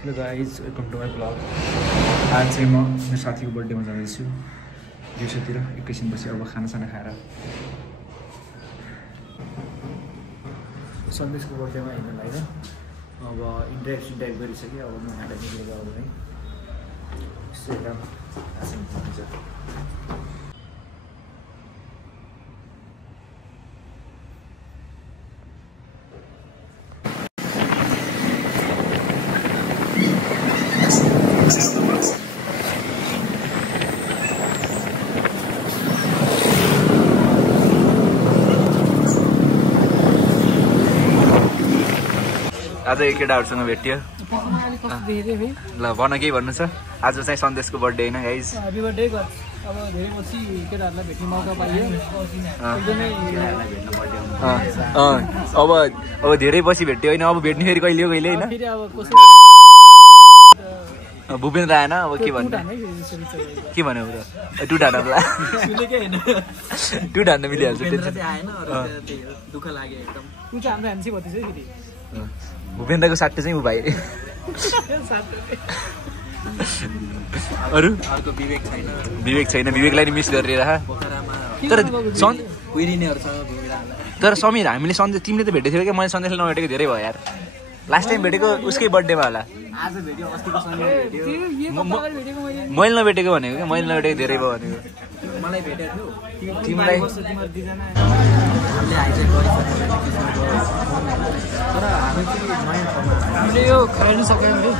Hello guys, welcome to my blog. आज चाहिँ म मेरो साथीको बर्थडेमा जाँदैछु दिउँसोतिर एकैछिनपछि अब खानासाना खाएर। सन्देशको बर्थडेमा हिँड्नु लाग्यो। अब इन्टरेक्ट गरिसक्यो। अब म यहाँबाट निस्केर अब है यसो एउटा आसन हुन्छ। आज एक केटाहरूसँग भेट्यो। ल भन के भन्नु छ? आज चाहिँ सन्देशको बर्थडे होइन गाइज। Happy birthday. अब धेरै पछि केटाहरूलाई भेट्ने मौका पाइयो। अब धेरै पछि भेट्यो होइन। अब भेट्ने फेरि कहिले हो कहिले होइन। भूपेन्द्र आएन। अब के भन्नु? के भन्यो ब्रो? टु ढाड्न टु ढाड्न मिलिहाल्छ। दुःख लाग्यो एकदम। ऊ चाहिँ हाम्रो ह्यान्सी भतिछ है फेरि। भूपेन्द्रको साट्टे चाहिँ ऊ भाइ। अरू विवेक छैन। विवेकलाई नि मिस गरिरह। तर समीर हामीले सन्देश तिमीले त भेटेको थियौ क्या? मैले सन्देशलाई नभेटेको धेरै भयो यार। लास्ट टाइम भेटेको उसकै बर्थडेमा होला। मैले नभेटेको भनेको क्या? मैले नभेटेको धेरै भयो भनेको। तिमीलाई हामीले यो खाइनु सक्यौँ। यो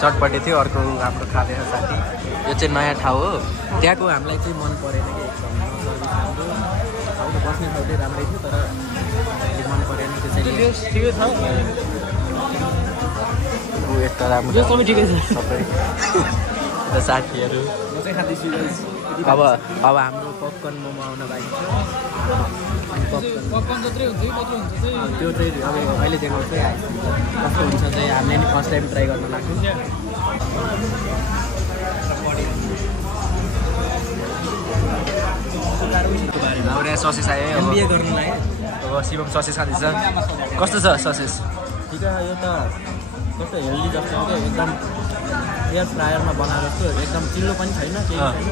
चटपटे थियो। अर्को हाम्रो खाँदैछ साथी। यो चाहिँ नयाँ ठाउँ हो। त्यहाँको हामीलाई चाहिँ मन परेन कि एकदम सर्भिस राम्रो। अब बस्ने ठाउँ चाहिँ राम्रै थियो तर मन परेन। त्यसैले ठिकै छ। यता राम्रो सबै ठिकै छ सबै साथीहरू। म चाहिँ खाँदैछु। अब हाम्रो पपकर्न मोमो आउन बाँकी छ। पपकर्न जत्रै हुन्छ कत्रो हुन्छ चाहिँ त्यो चाहिँ अब अहिले देखाउँदै आइसक्यो। कस्तो हुन्छ चाहिँ हामीले नि फर्स्ट टाइम ट्राई गर्न लाग्यो। अब यहाँ ससेस आयो। एमबिए गर्न लाग्यो। अब शिवम ससेस खाँदैछ। कस्तो छ ससेस? ठिक छ। यो त कस्तो हेल्दी जस्तो क्या? एकदम एयर फ्रायरमा बनाएको जस्तो। एकदम चिल्लो पनि छैन केही छैन।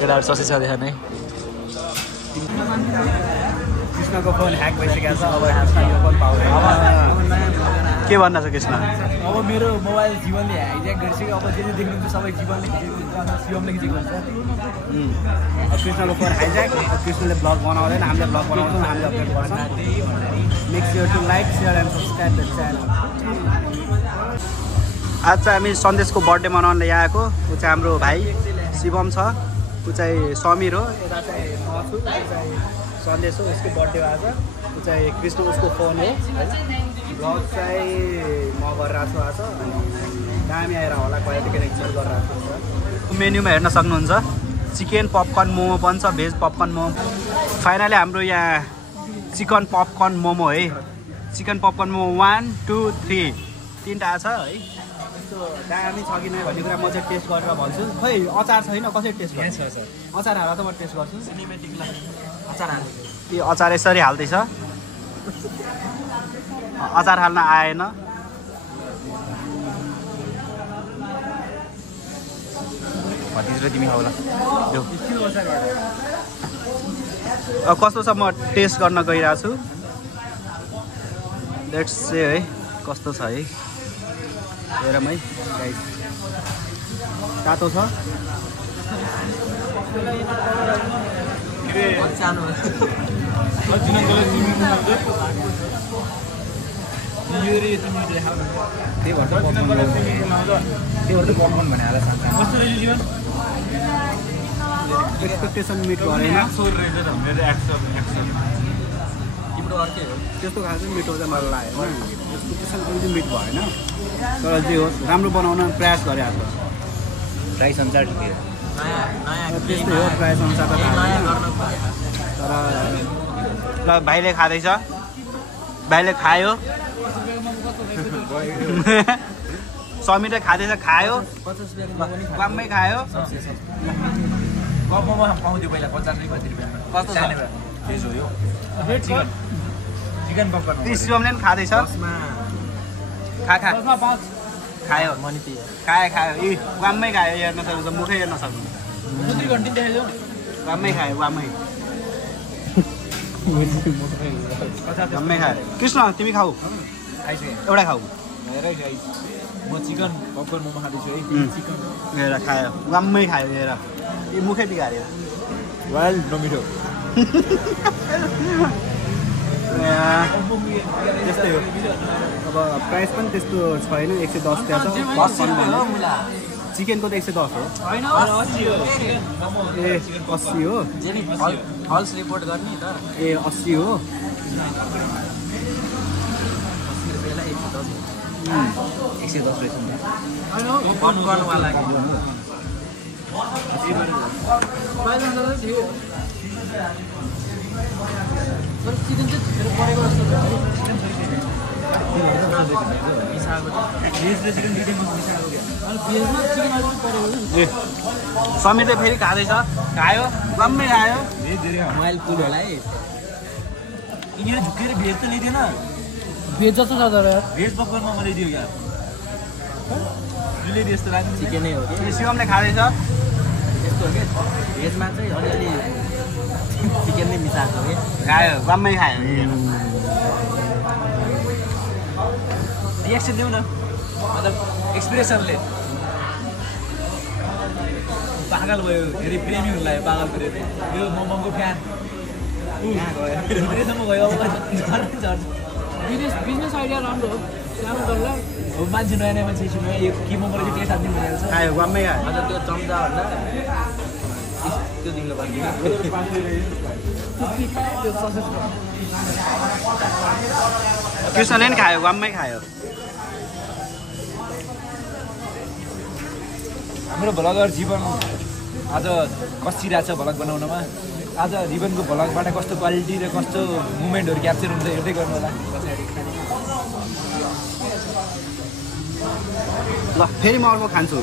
केटाहरू ससेस खाँदैछ नै। कृष्णको फोन ह्याक भइसकेको छ। अब ह्याकमा यो फोन पाउँदैन। के भन्न छ कृष्ण? अब मेरो मोबाइल जीवनले हाइज्याक गरिसक्यो। अब जे जे देख्नुहुन्छ सबै जीवनले खिचेको हुन्छ। शिवमले खिचेको हुन्छ। अब कृष्णको फोन हाइज्याक। कृष्णले ब्लग बनाउँदैन, हामीले ब्लग बनाउँछौँ। हामीले अपडेट गर्छौँ। Make sure to like share and subscribe the channel. आज चाहिँ हामी सन्देशको बर्थडे मनाउन यहाँ आएको। ऊ चाहिँ हाम्रो भाइ शिवम छ। ऊ चाहिँ समीर हो। यता चाहिँ म छु। ऊ चाहिँ सन्देश हो। उसको बर्थडे आज। ऊ चाहिँ कृष्ण उसको फोन हो। ब्लग चाहिँ म गरिरहेको छु आज। दामी आएर होला क्वालिटी कनेक्सन गरिरहेको छु। मेन्युमा हेर्न सक्नुहुन्छ। चिकन पपकर्न मोमो पनि छ। Veg popcorn momo. फाइनली हाम्रो यहाँ चिकन पपकर्न मोमो है। चिकन पपकर्न मोमो 1 2 3 तीनवटा छ है। यस्तो दामी छ कि नै भन्ने कुरा म चाहिँ टेस्ट गरेर भन्छु। खै अचार छैन, कसरी टेस्ट गर्छ? अचार हालेर त म टेस्ट गर्छु। अचार हाल्नु। यो अचार यसरी हाल्दैछ। अचार हाल्न आएन। भतिज तिमी खाउला। कस्तो छ म टेस्ट गर्न गइरहेको छु। लेट्स से है कस्तो छ है। हेरौँ है गाइस। तातो छ। एक्सपेक्टेसन मिट भएन। त्यस्तो खालको मिठो चाहिँ मलाई लाग्यो। एक्सपेक्टेसन अलिकति मिट भएन। तर जे होस् राम्रो बनाउन प्रयास गरेको छ। प्राइस अनुसार ठिकै हो। त्यस्तै हो। प्राइस अनुसार त तर ल भाइले खाँदैछ। भाइले खायो। समीरले खाँदैछ। खायो। वाममै खायो। कम्पोमा पाउँथ्यो पहिला 50 रुपियाँ। कस्तो छ? Chicken popcorn. शिवमले पनि खाँदैछ। खा खा 10 मा 5 खायो मनी त्यही खायो यी वाममै खायो हेर्न सक्नुहुन्छ मुखै हेर्न सक्नुहुन्छ मुद्री घन्टी देखाइदियो वाममै खायो वाममै वाममै खायो कृष्ण तिमी खाऊ आइसक्यो एउटा खाऊ हेरै गाइस म चिकन पपकर्न मोमो खाँदैछु है चिकन हेर खायो वाममै खायो हेर यी मुखै बिगाऱ्यो वेल नमिठो त्यस्तै हो अब प्राइस पनि त्यस्तो छैन 110 त्यहाँ छ 55 भन्यो चिकनको त 110 हो हैन 80 हो ए 80 हो हल्स रिपोर्ट गर्ने त ए 80 हो 110 रहेछ नि पपकर्न वाला चिकन चाहिँ धेरै परेको जस्तो ए समीरले फेरि खाँदैछ खायो वाममै खायो मोबाइल पुल होला है यिनीहरू झुकेर भेज त ल्याइदिएन भेज जस्तो छ तर भेज पपकर्नमा मैले दियो क्या ल्याइदियो यस्तो लाग्छ चिकनै हो कि शिवमले खाँदैछ यस्तो हो कि भेजमा चाहिँ अलिअलि चिकन नै मिसाएको कि खायो वाममै खायो रिएक्सन दिउँ न मतलब एक्सप्रेसनले पागल भयो धेरै प्रेमी हुनु लाग्यो पागल गरेर यो मोमोको फ्यान गयो बिजनेस आइडिया राम्रो हो सानो गर्ला हो मान्छे नयाँ नयाँ मान्छे सुन्यो यो के मोमोले चाहिँ टेस्ट हाल्ने भनिहाल्छ खायो वाममै खायो अन्त त्यो चम्चा भन्दा त्यो दिनु पर्ने कृष्णले नि खायो वाममै खायो हाम्रो भ्लगर जीवन आज कसिरहेछ भ्लग बनाउनमा आज जीवनको भ्लगबाट कस्तो क्वालिटी र कस्तो मुमेन्टहरू क्याप्चर हुन्छ हेर्दै गर्नु होला ल फेरि म अर्को खान्छु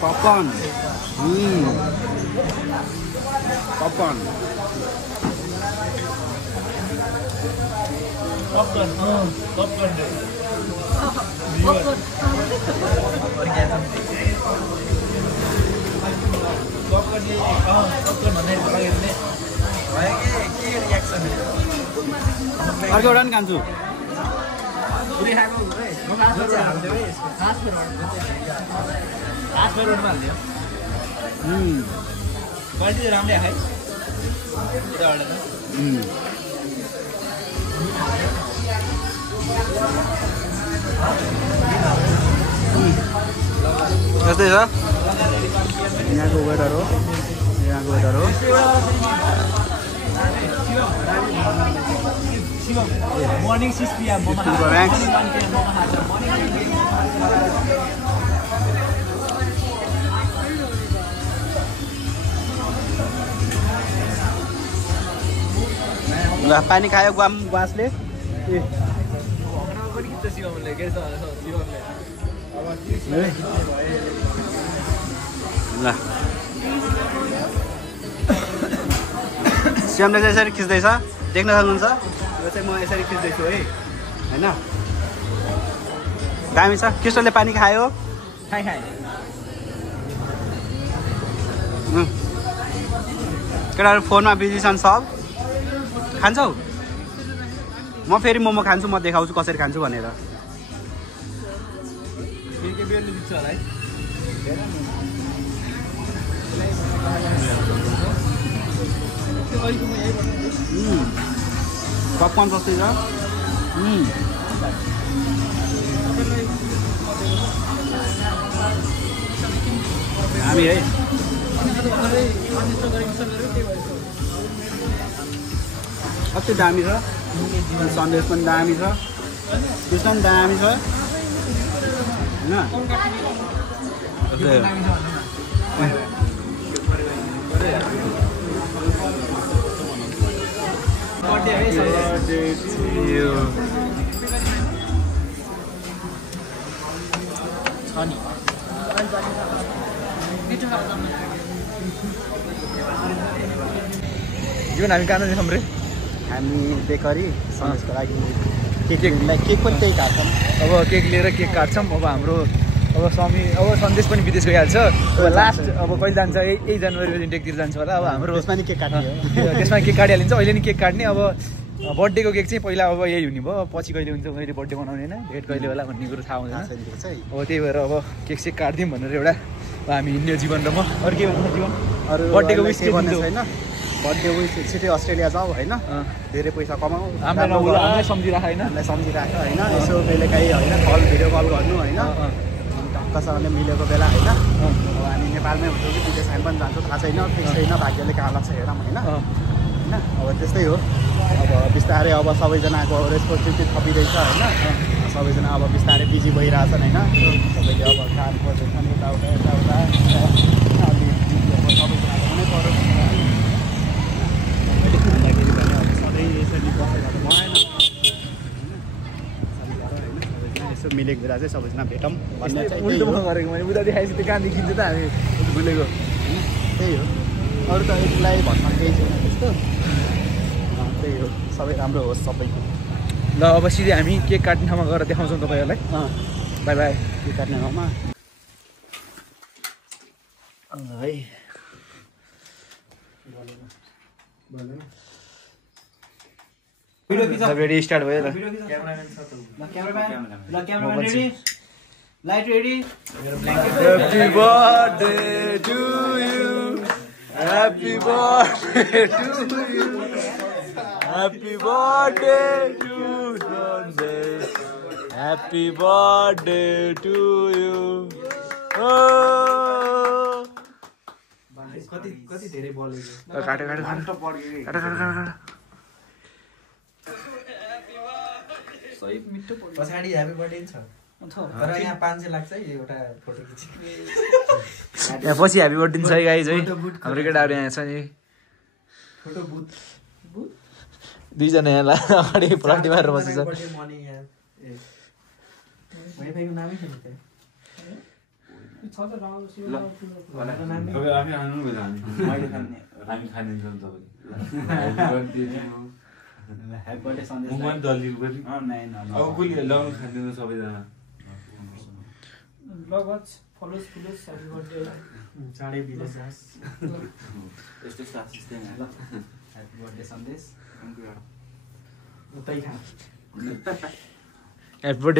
पपकर्न पपकर्न अर्को एउटा पनि खान्छु क्वालिटी राम्रै है त्यस्तै छ यहाँको वेदर हो मर्निङ 6 PM ल पानी खायो ग्वासले ल श्यामले चाहिँ यसरी खिच्दैछ देख्न सक्नुहुन्छ यो चाहिँ म यसरी खिच्दैछु है होइन दामी छ कृष्णले पानी खायो केटाहरू फोनमा बिजी छन् सब खान्छौ म फेरि मोमो खान्छु म देखाउँछु कसरी खान्छु भनेर पपकर्न जस्तै छ हामी है कति दामी छ सन्देश पनि दामी छ त्यसमा पनि दामी छ जीवन हामी कहाँ जान्छौँ रे? हामी बेकरी सन्देशको लागि केक पनि त्यही काट्छौँ। अब केक लिएर केक काट्छौँ। अब हाम्रो अब स्वामी अब सन्देश पनि विदेश गइहाल्छ। अब लास्ट अब कहिले जान्छ? 1 जनवरीको दिन टेकतिर जान्छ होला। अब हाम्रो त्यसमा नि केक काट्ने हो। त्यसमा केक काटिहालिन्छ। अहिले नि केक काट्ने। अब बर्थडेको केक चाहिँ पहिला अब यही हुने भयो। पछि कहिले हुन्छ मैले बर्थडे बनाउने होइन, डेट कहिले होला भन्ने कुरो थाहा हुँदैन। अब त्यही भएर अब केक सेक काटिदिउँ भनेर एउटा अब हामी हिँड्ने जीवन र म अरू के भन्नु जीवन अरू बर्थडेको विस भन्ने छैन। बर्थडे विस छिटै अस्ट्रेलिया जाऊ होइन, धेरै पैसा कमाऊ, हामीलाई सम्झिराख होइन, हामीलाई सम्झिराख होइन। यसो कहिले काहीँ होइन कल भिडियो कल गर्नु होइन, ढक्कसँगले मिलेको बेला होइन। अब हामी नेपालमै हुन्छौँ कि विदेश हामी पनि जान्छौँ थाहा छैन, फिक्स छैन, भाग्यले कहाँ लाग्छ हेरौँ होइन। होइन अब त्यस्तै हो। अब बिस्तारै अब सबैजनाको रेस्पोन्सिबिलिटी थपिँदैछ होइन। सबैजना अब बिस्तारै बिजी भइरहेछन् होइन। सबैले अब काम गर्दैछन् यताउता यताउता, अलि अब सबैजनाको नै पऱ्यो। मैले भन्दाखेरि भने अब सधैँ यसरी बसेर त भएन होइन। सबैजना यसो मिलेको बेला चाहिँ सबैजना भेटौँ भन्ने चाहिँ उल्टो गरेको मैले उता देखाएपछि त्यो कहाँ देखिन्छ त हामी भुलेको। त्यही हो, अरू त यसलाई भन्न केही छैन त्यस्तो। त्यही हो, सबै राम्रो होस् सबैको। ल अब सिधै हामी केक काट्ने ठाउँमा गएर देखाउँछौँ तपाईँहरूलाई। By by. केक काट्ने ठाउँमा है रेडी स्टार्ट भयो ल। Light ready. Happy birthday to you. Happy birthday to you. Happy birthday to Sunday. Happy birthday to you. Oh. कति धेरै बलेको काट सही मिठो पछाडि ह्यापी बर्थडे छ तर यहाँ 500 लाग्छ है एउटा फोटो खिच्ने। यहाँ पछि ह्यापी बर्थडे छ गाइज है। हाम्रो केटाहरू यहाँ छ नि फोटो बुथ दुईजना यहाँ अगाडि पल्टी मारेर बसेछ। वाइफाईको नामै छैन त्यहाँ। Happy birthday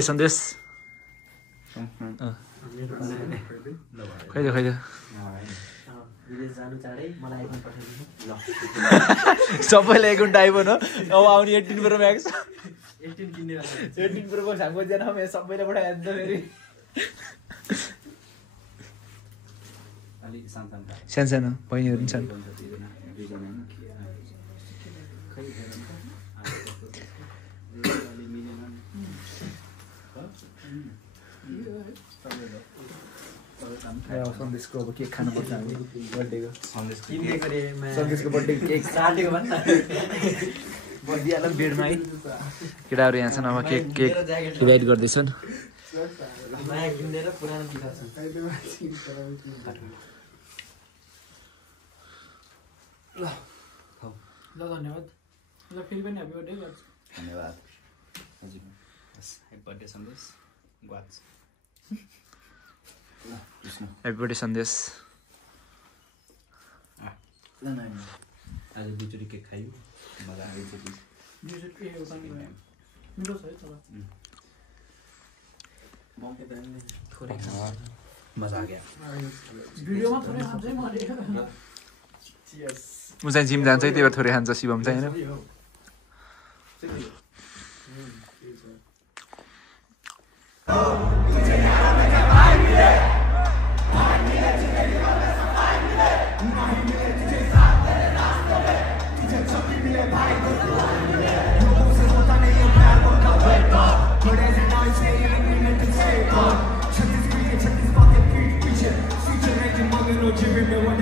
सन्देश। खै सबैलाई एकाउन्ट आइफोन हो। अब आउने 18 प्रो म्याक्स 18 प्रो म्याक्स हाम्रो जना सबैलाई पठाइहाल्छ फेरि। सानो बहिनीहरू पनि छन्। सन्देशको अब केक खानुपर्छ हामी बर्थडेको। सन्देशको बर्थडे केक काटेको भन् न बदिहाल्नु बेडमा है। केटाहरू यहाँ छन् अब केक डिभाइड गर्दैछन्। ल धन्यवाद। ल फेरि पनि ह्यापी बर्थडे गर्छु। धन्यवाद। ह्यापी बर्थडे सन्देश। ह्यापी बर्थडे सन्देश। आज दुईचोटि केक खायो मजा आयो। मिठो छ है चल। मजा आ गया। भिडियोमा थोरै खान्छै मैले। ऊ चाहिँ जिम जान्छ त्यही भएर थोरै खान्छ शिवम चाहिँ होइन। Giving me one